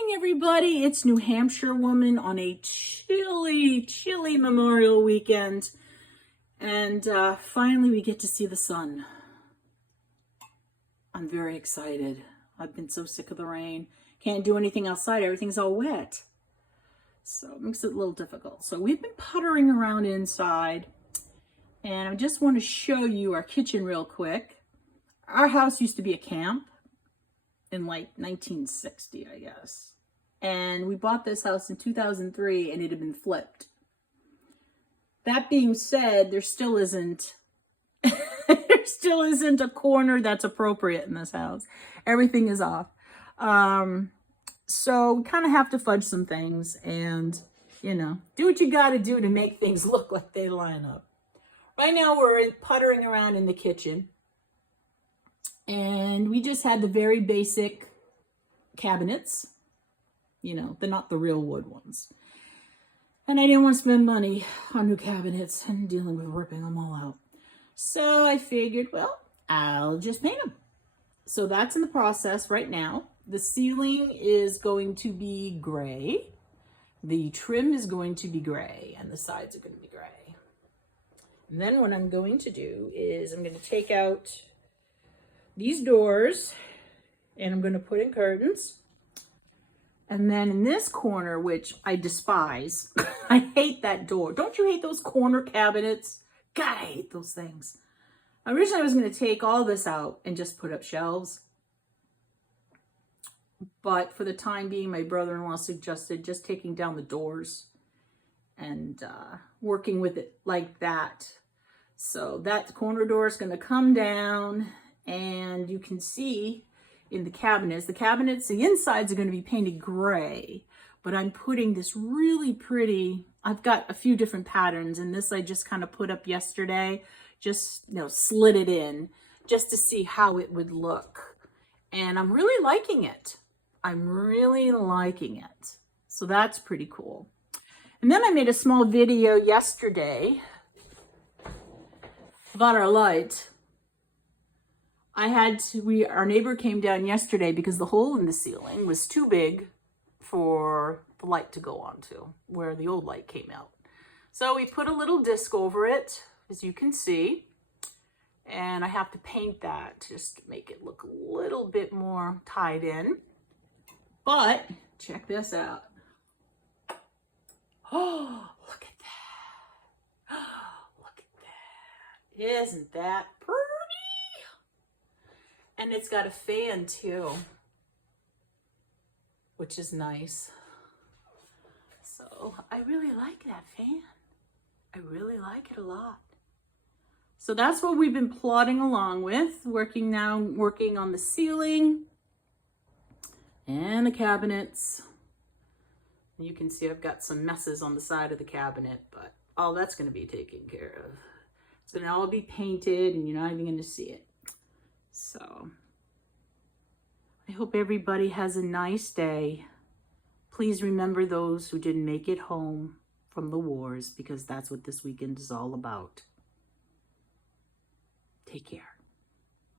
morning, everybody. It's New Hampshire Woman on a chilly Memorial weekend. And finally we get to see the sun. I'm very excited. I've been so sick of the rain. Can't do anything outside. Everything's all wet. So it makes it a little difficult. So we've been puttering around inside. And I just want to show you our kitchen real quick. Our house used to be a camp in like 1960, I guess. And we bought this house in 2003 and it had been flipped. That being said, there still isn't a corner that's appropriate in this house. Everything is off. So we kind of have to fudge some things and, you know, do what you got to do to make things look like they line up. Right now we're puttering around in the kitchen. And we just had the very basic cabinets. You know, they're not the real wood ones. And I didn't want to spend money on new cabinets and dealing with ripping them all out. So I figured, well, I'll just paint them. So that's in the process right now. The ceiling is going to be gray. The trim is going to be gray. And the sides are going to be gray. And then what I'm going to do is I'm going to take out these doors and I'm going to put in curtains. And then in this corner, which I despise, I hate that door. Don't you hate those corner cabinets? God, I hate those things. Originally, I was going to take all this out and just put up shelves. But for the time being, my brother-in-law suggested just taking down the doors and working with it like that. So that corner door is going to come down. And you can see in the cabinets, the insides are going to be painted gray, but I'm putting this really pretty, I've got a few different patterns, and this I just kind of put up yesterday, just, you know, slid it in just to see how it would look. And I'm really liking it. I'm really liking it. So that's pretty cool. And then I made a small video yesterday about our light. Our neighbor came down yesterday because the hole in the ceiling was too big for the light to go onto where the old light came out. So we put a little disc over it, as you can see, and I have to paint that just to make it look a little bit more tied in. But check this out. Oh, look at that. Oh, look at that. Isn't that pretty? And it's got a fan too, which is nice. So I really like that fan. I really like it a lot. So that's what we've been plodding along with, working on the ceiling and the cabinets. And you can see I've got some messes on the side of the cabinet, but all that's going to be taken care of. It's going to all be painted and you're not even going to see it. So I hope everybody has a nice day. Please remember those who didn't make it home from the wars, because that's what this weekend is all about. Take care.